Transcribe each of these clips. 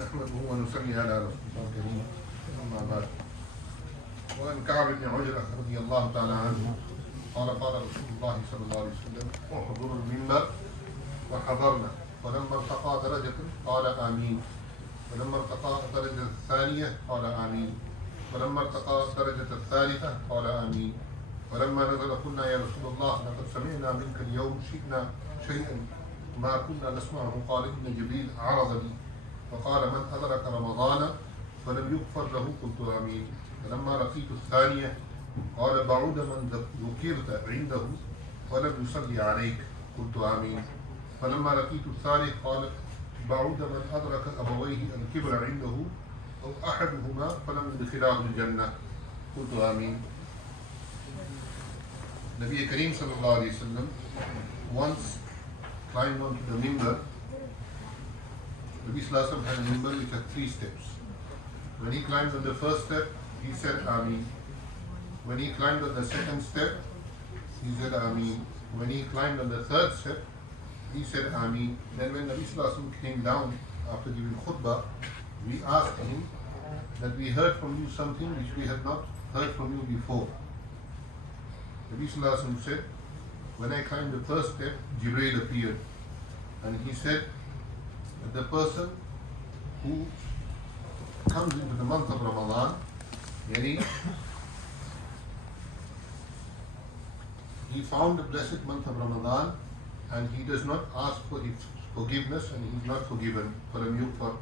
نحمده ونصلي على رسوله الكريم أما بعد. وعن كعب بن عجرة رضي الله تعالى عنه قال قال رسول الله صلى الله عليه وسلم احضروا المنبر وحضرنا فلما ارتقى درجة قال آمين ولما ارتقى الدرجة الثانية قال آمين ولما ارتقى الدرجة الثالثة قال آمين ولما نزل قلنا يا رسول الله لقد سمعنا منك اليوم شيئا ما كنا نسمعه قال إن جبريل عرض لي فقال من أدرك رمضان فلم يغفر له قلت آمين فلما لقيت الثانية قال بعود من ذكرت عنده ولم يصلي عليك قلت آمين فلما لقيت الثالث قال بعود من أدرك أبويه الكبر عنده أو أحدهما فلم يدخلاه الجنة قلت آمين. Nabi Kareem sallallahu alayhi wa sallam once climbed onto the minbar. Nabi sallallahu alayhi wa sallam had a minbar which had 3 steps. When he climbed on the first step, he said Ameen. When he climbed on the second step, he said Ameen. When he climbed on the third step, he said Ameen. Then when Nabi sallallahu alayhi wa sallam came down after giving khutbah, we asked him that we heard from you something which we had not heard from you before. Nabi sallallahu alayhi wa sallam said, when I climbed the first step, Jibreel appeared. And he said that the person who comes into the month of Ramadan, he found the blessed month of Ramadan and he does not ask for his forgiveness and he is not forgiven for a new for.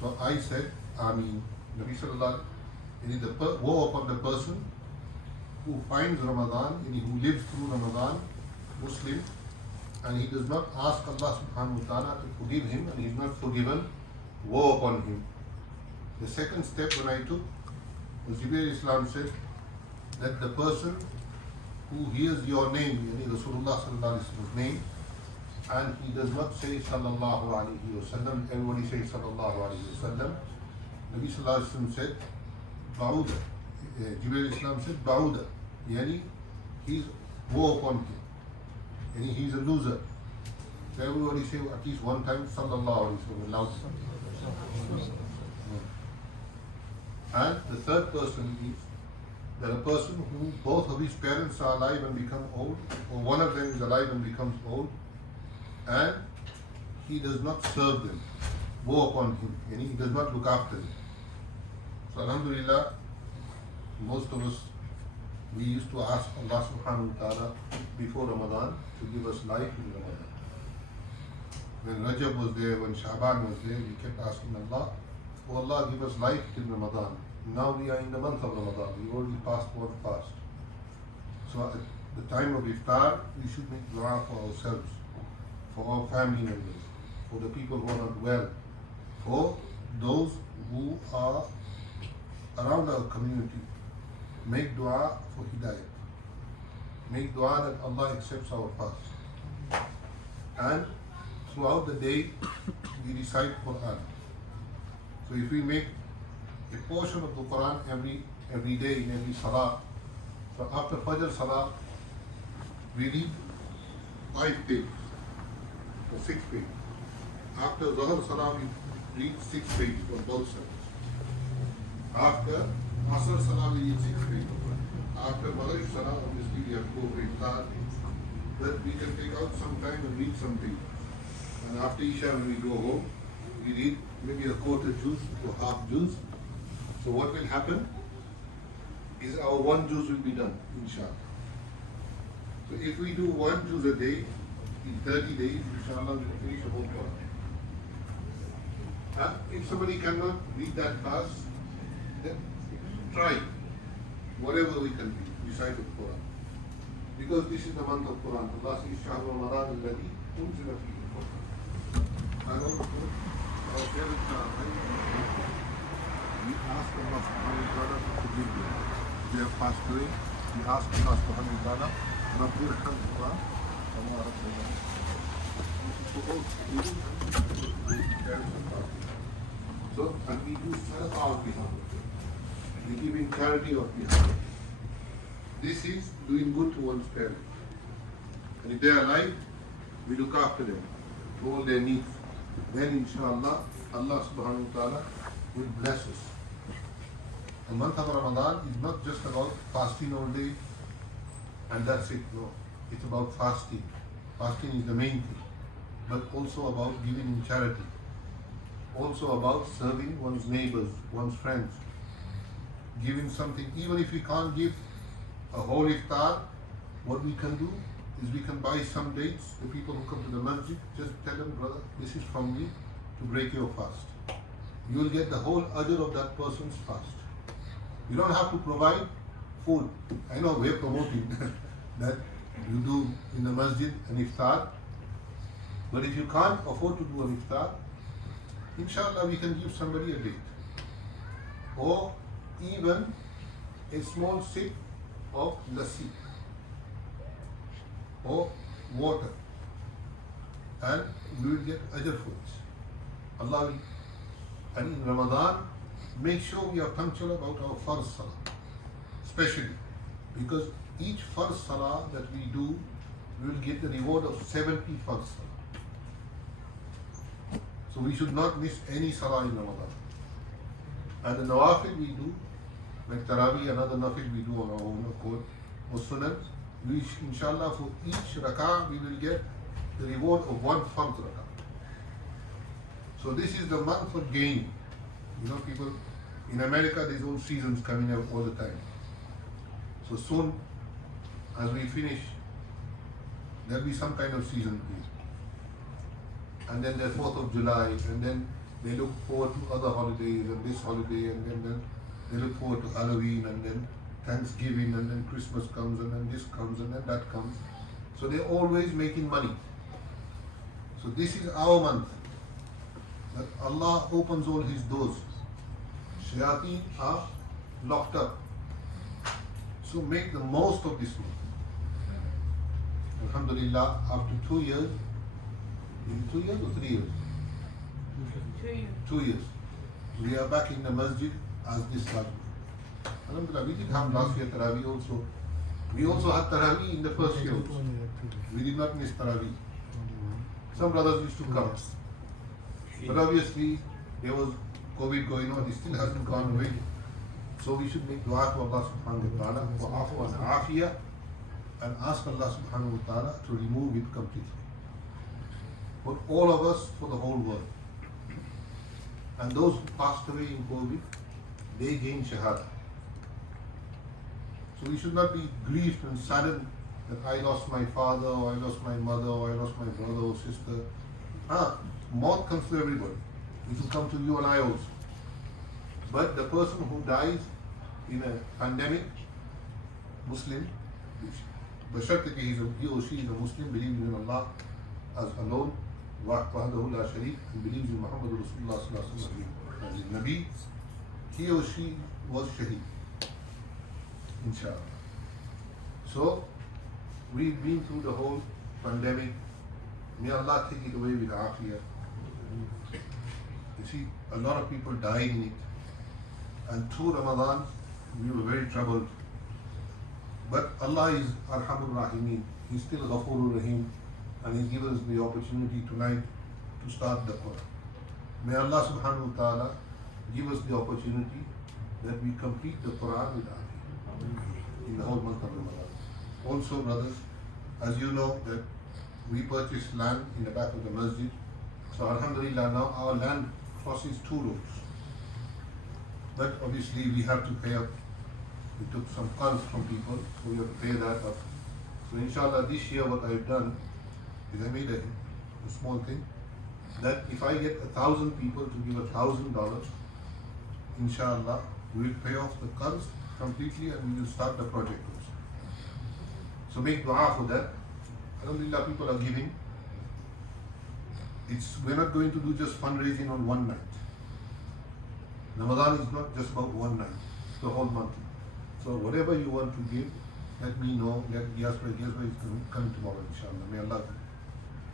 So I said, Ameen. Nabi sallallahu alayhi wa sallam, the woe upon the person who finds Ramadan, who lives through Ramadan, Muslim, and he does not ask Allah subhanahu wa ta'ala to forgive him and he is not forgiven, woe upon him. The second step when I took was Jibreel Islam said that the person who hears your name, Rasulullah sallallahu alayhi wa sallam's name, and he does not say sallallahu alayhi wa sallam, everybody says sallallahu alayhi wa sallam, Nabi sallallahu alayhi wa sallam said, Ba'uda. Jibreel Islam said, Ba'uda. He's woe upon him. He's a loser. So everybody say at least one time, sallallahu alayhi wa sallam. And the third person is that a person who both of his parents are alive and become old, or one of them is alive and becomes old, and he does not serve them. Woe upon him. He does not look after them. So alhamdulillah, most of us, we used to ask Allah subhanahu wa ta'ala before Ramadan to give us life in Ramadan. When Rajab was there, when Sha'ban was there, we kept asking Allah, oh Allah, give us life till Ramadan. Now we are in the month of Ramadan. We already passed one fast. So at the time of iftar, we should make dua for ourselves, for our family members, for the people who are not well, for those who are around our community. Make dua for hidayah. Make dua that Allah accepts our fast. And throughout the day, we recite Quran. So if we make a portion of the Quran every day in every Salah, so after Fajr Salah, we read 5 pages or 6 pages. After Zuhr Salah, we read 6 pages on both sides. After Asr Salah, we read 6 pages. After Maghrib Salah, obviously we have to go for iftar, that we can take out some time and read something. And after Isha, when we go home, we read maybe a quarter juz or half juz. So what will happen is our 1 juz will be done, inshallah. So if we do 1 juz a day, in 30 days, inshallah, we will finish the whole Quran. If somebody cannot read that fast, then try whatever we can recite the Quran. Because this is the month of Quran. Allah says, Shahr Ramadan alladhi unzila fihi al-Quran. I also, our parents are alive. We ask Allah subhanahu wa ta'ala to forgive them. They have passed away. We ask Allah subhanahu wa ta'ala, Rabbir Khalqa, Allah Rabbir. This is for both children and parents and fathers. So, and we do sadaqah on behalf of them. We give in charity on behalf of them. This is doing good to one's parents. And if they are alive, we look after them, for all their needs. Then inshallah, Allah subhanahu wa ta'ala will bless us. The month of Ramadan is not just about fasting all day and that's it. No, it's about fasting. Fasting is the main thing, but also about giving in charity, also about serving one's neighbors, one's friends, giving something. Even if we can't give a whole iftar, what we can do is we can buy some dates. The people who come to the masjid, just tell them, brother, this is from me to break your fast. You will get the whole ajr of that person's fast. You don't have to provide food. I know we're promoting that you do in the masjid an iftar, but if you can't afford to do an iftar, inshallah we can give somebody a date, or even a small sip of lassi or water, and we will get ajr for it. Allah will. And in Ramadan, make sure we are punctual about our farz salah, especially because each farz salah that we do, we will get the reward of 70 farz salah. So we should not miss any salah in Ramadan. And the nawafil we do, like Taraweeh and other nafil we do on our own accord, or sunnah, we inshallah for each rak'ah we will get the reward of one farz rak'ah. So this is the month for gain. You know, people in America, there's all seasons coming out all the time. So soon, as we finish, there'll be some kind of season. And then the 4th of July, and then they look forward to other holidays, and this holiday, and then they look forward to Halloween, and then Thanksgiving, and then Christmas comes, and then this comes, and then that comes. So they're always making money. So this is our month, that Allah opens all His doors. Shayateen are locked up. So make the most of this month. Alhamdulillah, after 2 years, is it 2 years or 3 years? 2 years. 2 years. We are back in the masjid as this Ramadan. Alhamdulillah, we did have last year Taraweeh also. We also had Taraweeh in the first year also. We did not miss Taraweeh. Some brothers used to come. But obviously, there was COVID going on, it still hasn't gone away. So we should make dua to Allah subhanahu wa ta'ala for afwa and afiyah, and ask Allah subhanahu wa ta'ala to remove it completely. For all of us, for the whole world. And those who passed away in COVID, they gained shahada. So we should not be grieved and saddened that I lost my father, or I lost my mother, or I lost my brother or sister. Maut comes to everybody. It will come to you and I also. But the person who dies in a pandemic, Muslim, bashart he or she is a Muslim, believes in Allah as alone, wahdahu la shareek, and believes in Muhammad Rasulullah sallallahu alaihi wasallam as his Nabi, he or she was shaheed, inshallah. So we've been through the whole pandemic. May Allah take it away with afiyah. You see, a lot of people died in it. And through Ramadan, we were very troubled. But Allah is Arhamur Rahimeen. He's still Ghafurur Rahim. And He's given us the opportunity tonight to start the Quran. May Allah subhanahu wa ta'ala give us the opportunity that we complete the Quran with afiyah in the whole month of Ramadan. Also, brothers, as you know that we purchased land in the back of the masjid. So alhamdulillah, now our land crosses 2 roads. But obviously we have to pay up. We took some funds from people, so we have to pay that up. So inshallah this year what I've done is I made a small thing that if I get 1,000 people to give $1,000, inshallah we will pay off the funds completely and we will start the project also. So make dua for that. Alhamdulillah, people are giving. We're not going to do just fundraising on one night. Ramadan is not just about one night, it's the whole month. So whatever you want to give, let me know. Let Yasra is coming tomorrow, inshallah. May Allah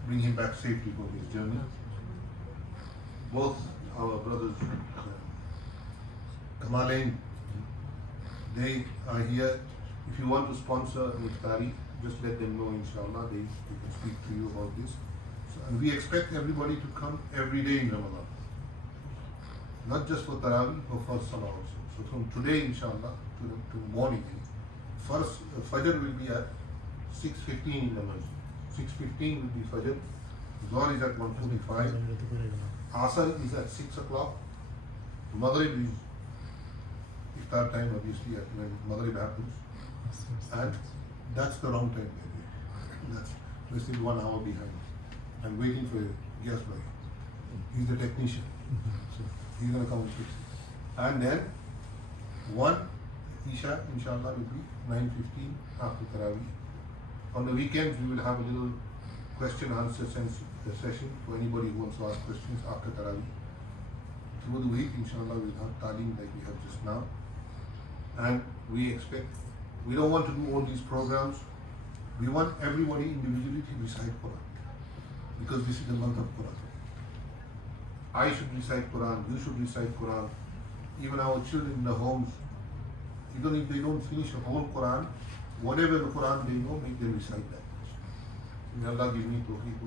bring him back safely for his journey. Both our brothers, Kamalain, they are here. If you want to sponsor Muftari, just let them know, inshallah. They can speak to you about this. So, and we expect everybody to come every day in Ramadan. not just for Tarawih, but for Salah also. So from today, inshallah, to morning, first Fajr will be at 6:15 in the Masjid. 6:15 will be Fajr. Zuhr is at 1:45. Asr is at 6 o'clock. Maghrib is iftar time, obviously, at when Maghrib happens. And that's the wrong time. We're still 1 hour behind. I'm waiting for a guest boy. He's the technician. So he's going to come and fix it. And then one Isha, inshallah, will be 9:15 after Tarawih. On the weekends, we will have a little question answer session for anybody who wants to ask questions after Tarawih. Through the week, inshallah, we'll have Taleem like we have just now. And we don't want to do all these programs. We want everybody individually to recite Quran. Because this is the month of Quran. I should recite Quran, you should recite Quran. Even our children in the homes, even if they don't finish the whole Quran, whatever the Quran they know, make them recite that. May Allah give me tawfiq.